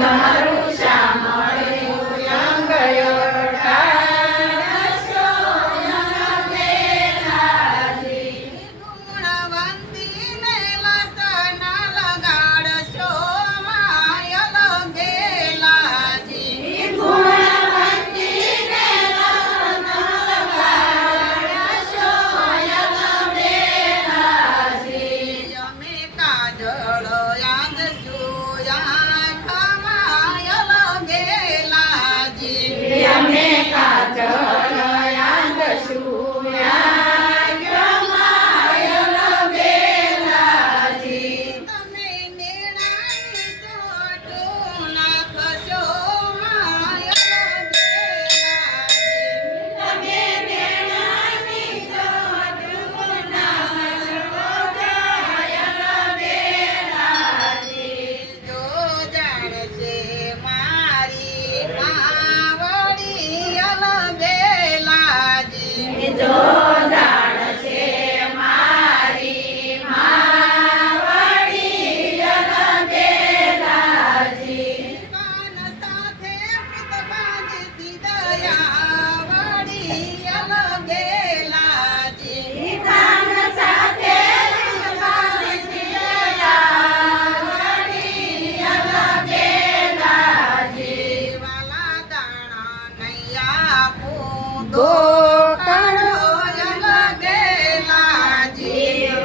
Pai.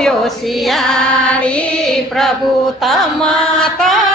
આવ્યો શિયાળી પ્રભુ તમાતા